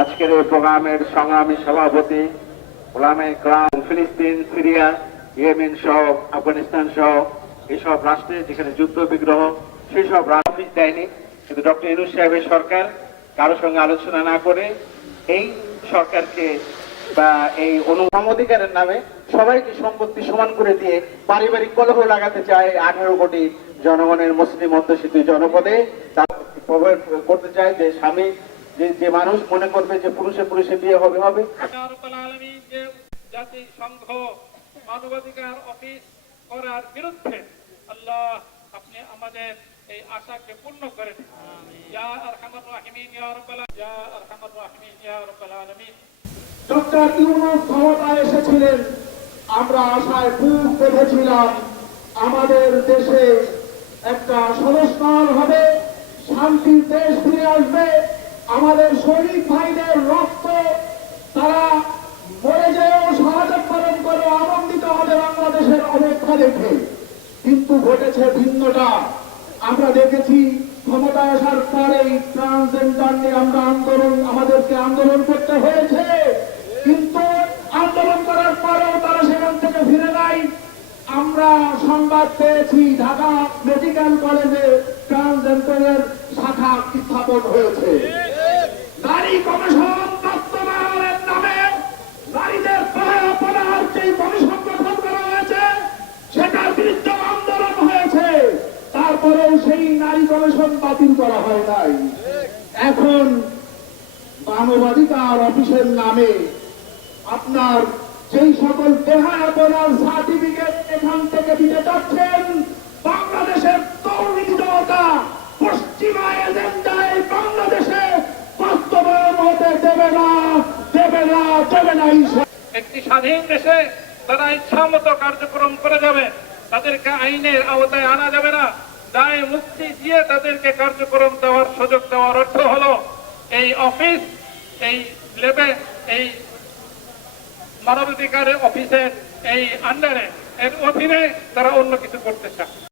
আজকের এই প্রোগ্রামের সংগ্রামী সভাপতি ওলামা ইকরাম, ফিলিস্তিন, সিরিয়া, ইয়েমেন সহ আফগানিস্তান সহ এইসব রাষ্ট্রে যেখানে যুদ্ধ বিগ্রহ সেই সব অফিস দেয়নি, কিন্তু ডক্টর ইউনূস সাহেবের সরকার কারোর সঙ্গে আলোচনা না করে এই সরকারকে বা এই অধিকারের নামে সবাইকে সম্পত্তি সমান করে দিয়ে পারিবারিক কলহ লাগাতে চায় 18 কোটি জনগণের মুসলিম অধ্যুষিত জনপদে। প্রভাব করতে চায় যে স্বামী যে মানুষ মনে করবে যে পুরুষে পুরুষে বিয়ে হবে হবে। জাতিসংঘ মানবাধিকার অফিস করার বিরুদ্ধে আল্লাহ আপনি আমাদের এই আশাকে পূর্ণ করে দিন। ইয়া আরহামার রাহিমিন ইয়া রাব্বাল ইয়া আরহামার রাহিমিন ইয়া রাব্বাল আলামিন। ডক্টর ইউনূস ক্ষমতায় এসেছিলেন, আমরা আশায় বুক বেঁধেছিলাম আমাদের দেশে একটা সংস্কার হবে, শান্তির দেশ ফিরে আসবে, আমাদের শহীদ ভাইদের রক্ত তারা মরে যেও শাহাদাত বরণ করে আনন্দিত হবে বাংলাদেশের অবস্থা দেখে। কিন্তু ঘটেছে ভিন্নটা। আমরা দেখেছি ক্ষমতায় আসার পরেই ট্রান্সজেন্ডার নিয়ে আমাদেরকে আন্দোলন করতে হয়েছে, কিন্তু আন্দোলন করার পরেও তারা সেখান থেকে ফিরে নাই। আমরা সংবাদ পেয়েছি ঢাকা মেডিকেল কলেজে ট্রান্সজেন্ডারের শাখা স্থাপন হয়েছে। নারী কমিশন বাস্তবায়নের নামে নারীদের সহায়তার যে কমিশন গঠন করা হয়েছে সেটার বিরুদ্ধে আন্দোলন হয়েছে, তারপরেও সেই নারী কমিশন বাতিল করা হয় নাই। এখন মানবাধিকার অফিসের নামে আপনার যেই সকল বেহায়াপনার সার্টিফিকেট এখান থেকে দিতে চাচ্ছেন, বাংলাদেশের দুর্নীতি জনতা পশ্চিমা এজেন্ডায় বাংলাদেশে বাস্তবায়ন হতে দেবে না, দেবে না, দেবে না। একটি স্বাধীন দেশে তারা ইচ্ছা মতো কার্যক্রম করে যাবে, তাদেরকে আইনের আওতায় আনা যাবে না। দায় মুক্তি দিয়ে তাদেরকে কার্যক্রম দেওয়ার সুযোগ দেওয়ার অর্থ হলো এই অফিস, এই লেবে, এই মানবাধিকারের অফিসের এই আন্ডারে, এর অধীনে তারা অন্য কিছু করতে চায়।